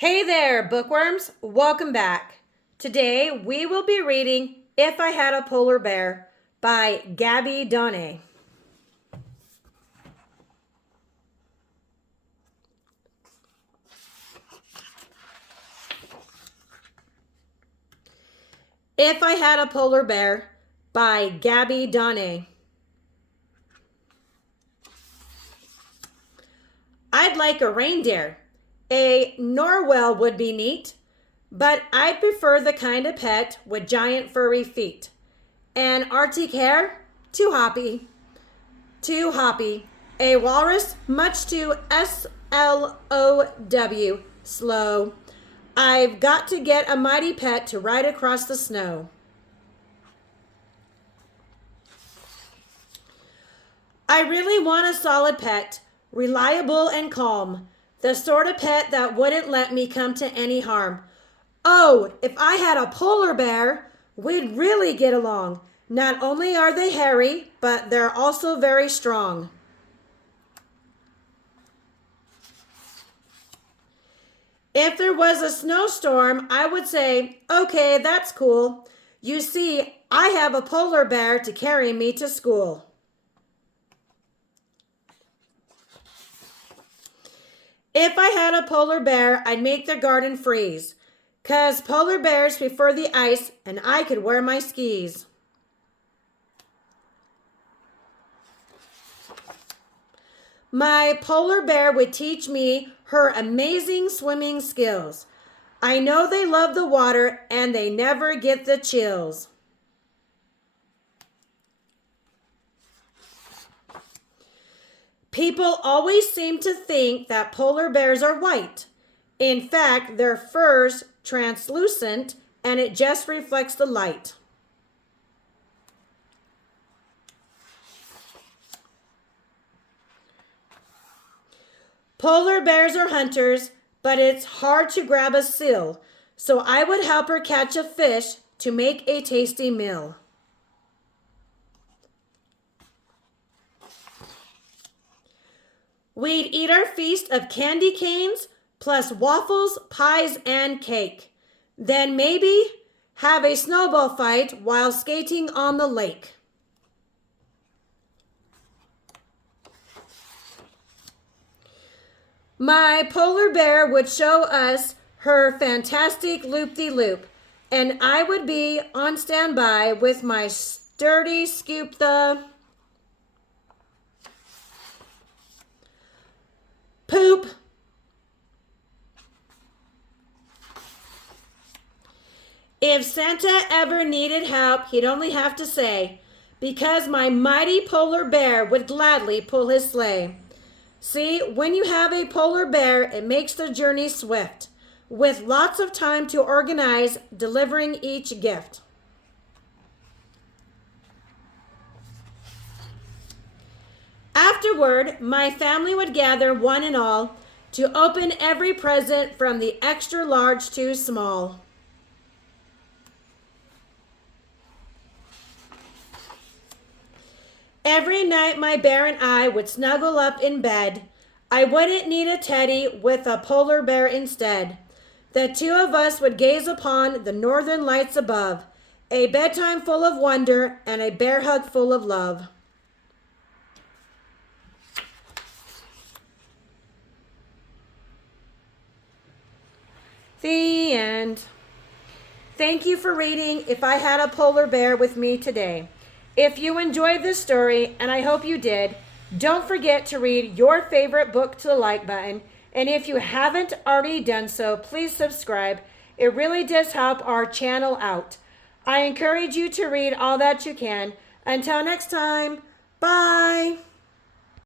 Hey there, bookworms. Welcome back. Today we will be reading If I Had a Polar Bear by Gabby Dawnay. If I Had a Polar Bear by Gabby Dawnay. I'd like a reindeer. A narwhal would be neat, but I'd prefer the kind of pet with giant furry feet. An Arctic hare? Too hoppy. Too hoppy. A walrus? Much too slow. Slow. I've got to get a mighty pet to ride across the snow. I really want a solid pet, reliable and calm. The sort of pet that wouldn't let me come to any harm. Oh, if I had a polar bear, we'd really get along. Not only are they hairy, but they're also very strong. If there was a snowstorm, I would say, okay, that's cool. You see, I have a polar bear to carry me to school. If I had a polar bear, I'd make their garden freeze. 'Cause polar bears prefer the ice and I could wear my skis. My polar bear would teach me her amazing swimming skills. I know they love the water and they never get the chills. People always seem to think that polar bears are white. In fact, their fur's translucent and it just reflects the light. Polar bears are hunters, but it's hard to grab a seal, so I would help her catch a fish to make a tasty meal. We'd eat our feast of candy canes, plus waffles, pies, and cake. Then maybe have a snowball fight while skating on the lake. My polar bear would show us her fantastic loop-de-loop, and I would be on standby with my sturdy scoop the poop. If Santa ever needed help, he'd only have to say, because my mighty polar bear would gladly pull his sleigh. See, when you have a polar bear, it makes the journey swift, with lots of time to organize delivering each gift. Afterward, my family would gather one and all to open every present from the extra large to small. Every night my bear and I would snuggle up in bed. I wouldn't need a teddy with a polar bear instead. The two of us would gaze upon the northern lights above, a bedtime full of wonder and a bear hug full of love. The end. Thank you for reading If I Had a Polar Bear with me today. If you enjoyed this story, and I hope you did, don't forget to read your favorite book to the like button. And if you haven't already done so, please subscribe. It really does help our channel out. I encourage you to read all that you can. Until next time, bye.